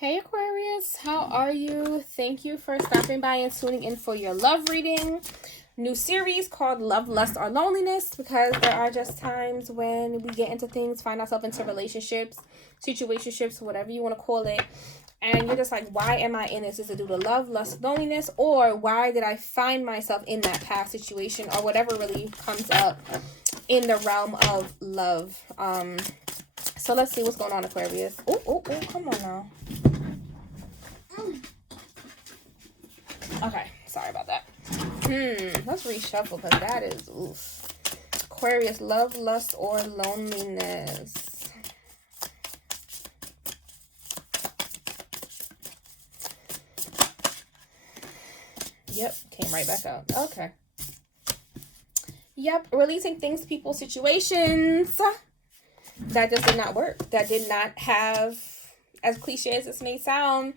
Hey Aquarius, how are you? Thank you for stopping by and tuning in for your love reading. New series called Love, Lust, or Loneliness, because there are just times when we get into things, find ourselves into relationships, situationships, whatever you want to call it, and you're just like, why am I in this? Is it due to love, lust, loneliness, or why did I find myself in that past situation, or whatever really comes up in the realm of love? So let's see what's going on, Aquarius. Oh, come on now. Okay, sorry about that. Let's reshuffle because that is oof. Aquarius, love, lust, or loneliness. Yep, came right back out. Okay. Yep, releasing things, people, situations that just did not work. That did not have, as cliche as this may sound,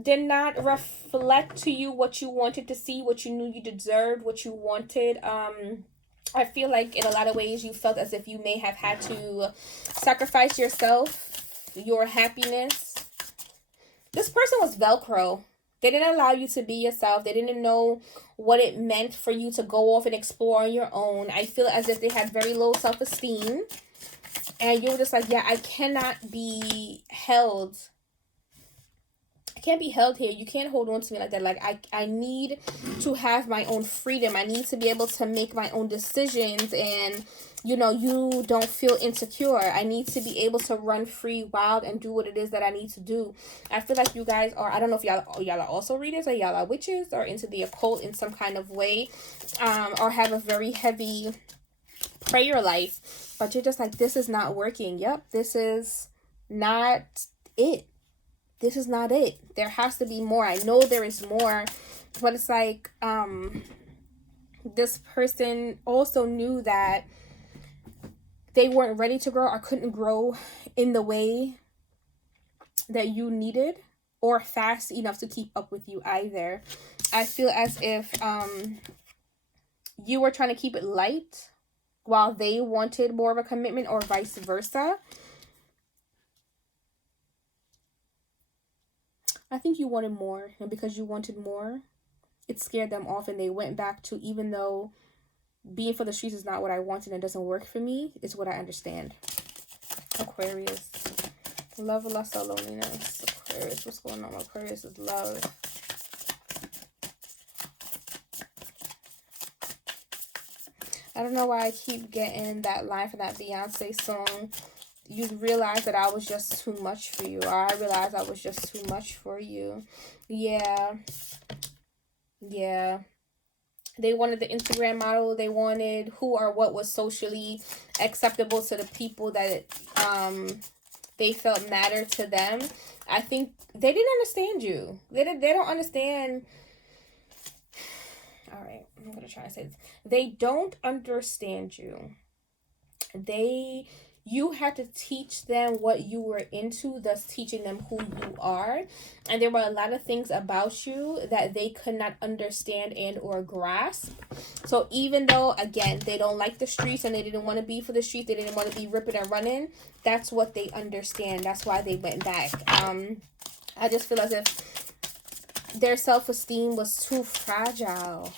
did not reflect to you what you wanted to see, what you knew you deserved, what you wanted. I feel like in a lot of ways you felt as if you may have had to sacrifice yourself, your happiness. This person was Velcro. They didn't allow you to be yourself. They didn't know what it meant for you to go off and explore on your own. I feel as if they had very low self-esteem. And you were just like, yeah, I cannot be held. I can't be held here. You can't hold on to me like that. Like, I need to have my own freedom. I need to be able to make my own decisions. And, you know, you don't feel insecure. I need to be able to run free, wild, and do what it is that I need to do. I feel like you guys are, I don't know if y'all are also readers, or y'all are witches, or into the occult in some kind of way, or have a very heavy prayer life. But you're just like, this is not working. Yep, this is not it. This is not it. There has to be more. I know there is more. But it's like, this person also knew that they weren't ready to grow, or couldn't grow in the way that you needed, or fast enough to keep up with you either. I feel as if you were trying to keep it light while they wanted more of a commitment, or vice versa. I think you wanted more, and because you wanted more, it scared them off, and they went back to, even though being for the streets is not what I wanted and doesn't work for me, it's what I understand. Aquarius, love, lust, or loneliness. Aquarius, what's going on? Aquarius is love. I don't know why I keep getting that line from that Beyonce song. You realize that I was just too much for you. Or I realized I was just too much for you. Yeah. They wanted the Instagram model. They wanted who or what was socially acceptable to the people that they felt mattered to them. I think they didn't understand you. They don't understand. All right, I'm going to try to say this. They don't understand you. You had to teach them what you were into, thus teaching them who you are. And there were a lot of things about you that they could not understand and or grasp. So even though, again, they don't like the streets and they didn't want to be for the streets, they didn't want to be ripping and running, that's what they understand. That's why they went back. I just feel as if their self-esteem was too fragile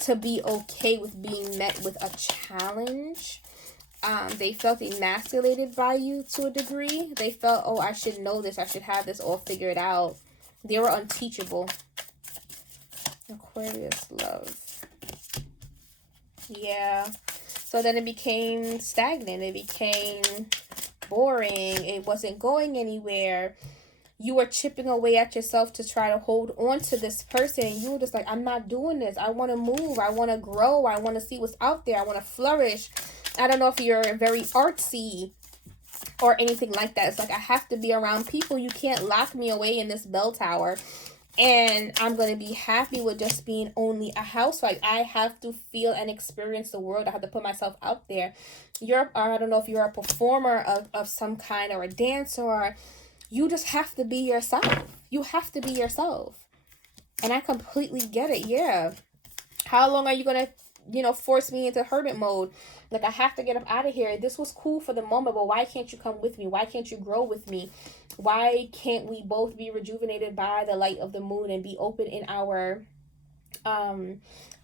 to be okay with being met with a challenge. They felt emasculated by you to a degree. They felt, oh, I should know this. I should have this all figured out. They were unteachable. Aquarius, love. Yeah. So then it became stagnant. It became boring. It wasn't going anywhere. You were chipping away at yourself to try to hold on to this person. You were just like, I'm not doing this. I want to move. I want to grow. I want to see what's out there. I want to flourish. I don't know if you're very artsy or anything like that. It's like, I have to be around people. You can't lock me away in this bell tower. And I'm going to be happy with just being only a housewife. I have to feel and experience the world. I have to put myself out there. I don't know if you're a performer of some kind, or a dancer, or you just have to be yourself. You have to be yourself. And I completely get it. Yeah. How long are you going to you know, force me into hermit mode. Like, I have to get up out of here. This was cool for the moment, but why can't you come with me? Why can't you grow with me? Why can't we both be rejuvenated by the light of the moon and be open in our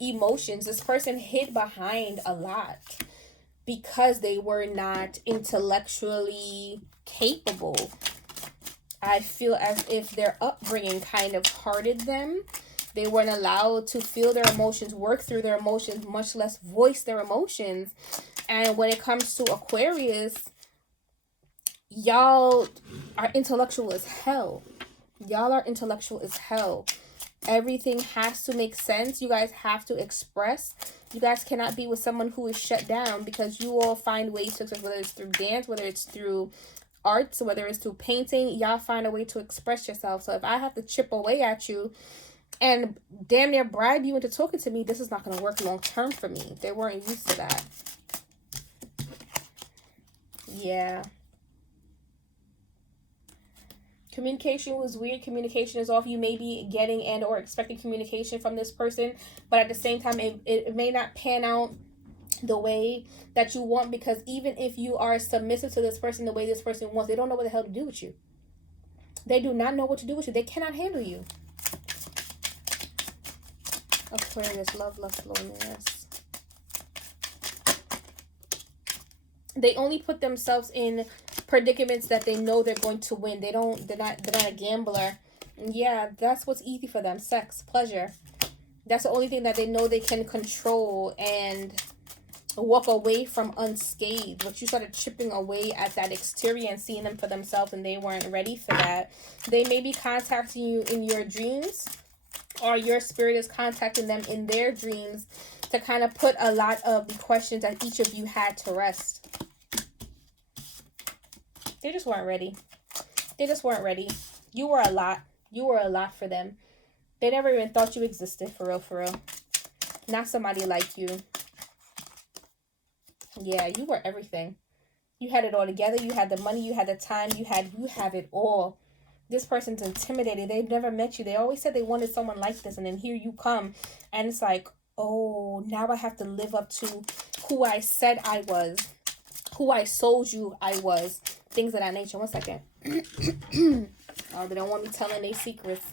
emotions? This person hid behind a lot because they were not intellectually capable. I feel as if their upbringing kind of hardened them. They weren't allowed to feel their emotions, work through their emotions, much less voice their emotions. And when it comes to Aquarius, y'all are intellectual as hell. Y'all are intellectual as hell. Everything has to make sense. You guys have to express. You guys cannot be with someone who is shut down, because you all find ways to express, whether it's through dance, whether it's through arts, whether it's through painting. Y'all find a way to express yourself. So if I have to chip away at you and damn near bribe you into talking to me, this is not going to work long term for me. They weren't used to that. Yeah. Communication was weird. Communication is off. You may be getting and or expecting communication from this person, but at the same time, it may not pan out the way that you want, because even if you are submissive to this person the way this person wants, they don't know what the hell to do with you. They do not know what to do with you. They cannot handle you. Aquarius, love, lust, loneliness. They only put themselves in predicaments that they know they're going to win. They're not a gambler. Yeah, that's what's easy for them. Sex, pleasure. That's the only thing that they know they can control and walk away from unscathed. But you started chipping away at that exterior and seeing them for themselves, and they weren't ready for that. They may be contacting you in your dreams, or your spirit is contacting them in their dreams to kind of put a lot of the questions that each of you had to rest. They just weren't ready. They just weren't ready. You were a lot. You were a lot for them. They never even thought you existed, for real, for real. Not somebody like you. Yeah, you were everything. You had it all together. You had the money. You had the time. You have it all. This person's intimidated. They've never met you. They always said they wanted someone like this, and then here you come, and it's like, oh, now I have to live up to who I said I was, who I sold you I was, things of that nature. 1 second. Oh, they don't want me telling their secrets.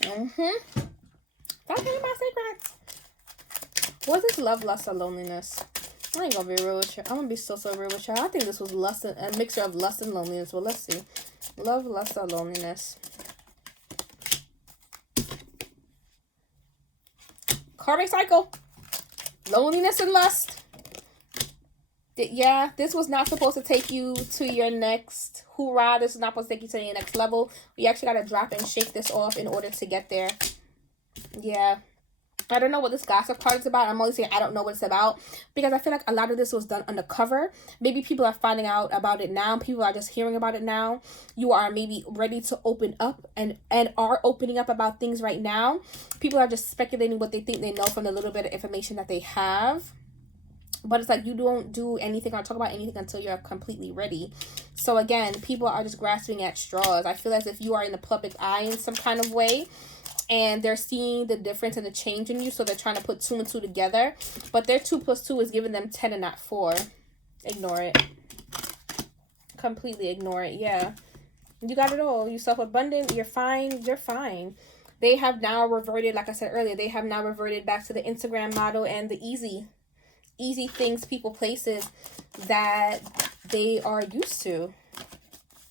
Stop telling my secrets. Was this love, lust, or loneliness? I ain't gonna be real with you. I'm gonna be so real with you. I think this was lust, a mixture of lust and loneliness. Well, let's see. Love, lust, or loneliness. Karmic cycle. Loneliness and lust. Yeah, this was not supposed to take you to your next hoorah. This is not supposed to take you to your next level. You actually gotta drop and shake this off in order to get there. Yeah. I don't know what this gossip card is about. I'm only saying I don't know what it's about, because I feel like a lot of this was done undercover. Maybe people are finding out about it now. People are just hearing about it now. You are maybe ready to open up and are opening up about things right now. People are just speculating what they think they know from the little bit of information that they have. But it's like you don't do anything or talk about anything until you're completely ready. So again, people are just grasping at straws. I feel as if you are in the public eye in some kind of way, and they're seeing the difference and the change in you, so they're trying to put 2 and 2 together. But their 2 plus 2 is giving them 10 and not 4. Ignore it. Completely ignore it. Yeah. You got it all. You're self-abundant. You're fine. You're fine. They have now reverted, like I said earlier, they have now reverted back to the Instagram model and the easy things, people, places that they are used to.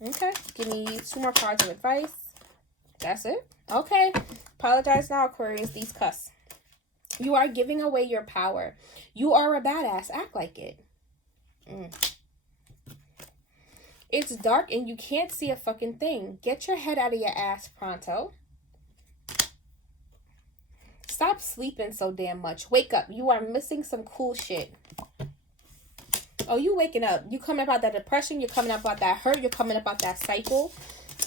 Okay. Give me 2 more cards of advice. That's it. Okay. Apologize now, Aquarius. These cuss. You are giving away your power. You are a badass. Act like it. It's dark and you can't see a fucking thing. Get your head out of your ass pronto. Stop sleeping so damn much. Wake up. You are missing some cool shit. Oh, you waking up. You coming up out that depression. You're coming up out that hurt. You're coming up out that cycle.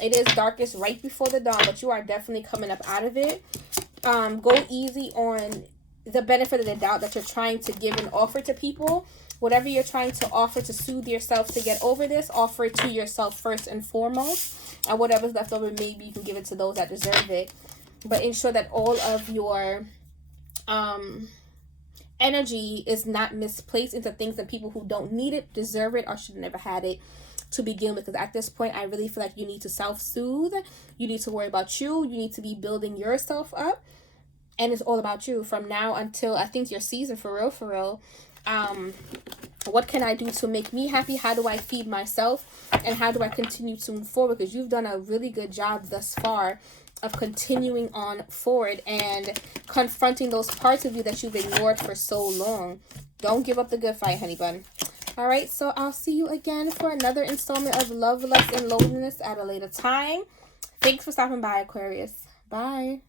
It is darkest right before the dawn, but you are definitely coming up out of it. Go easy on the benefit of the doubt that you're trying to give and offer to people. Whatever you're trying to offer to soothe yourself to get over this, offer it to yourself first and foremost. And whatever's left over, maybe you can give it to those that deserve it. But ensure that all of your energy is not misplaced into things that people who don't need it, deserve it, or should have never had it to begin with. Because at this point, I really feel like you need to self-soothe. You need to worry about you. You need to be building yourself up. And it's all about you from now until I think your season, for real. What can I do to make me happy? How do I feed myself? And how do I continue to move forward? Because you've done a really good job thus far of continuing on forward and confronting those parts of you that you've ignored for so long. Don't give up the good fight, honey bun. All right, so I'll see you again for another installment of Love, Lust, and Loneliness at a later time. Thanks for stopping by, Aquarius. Bye.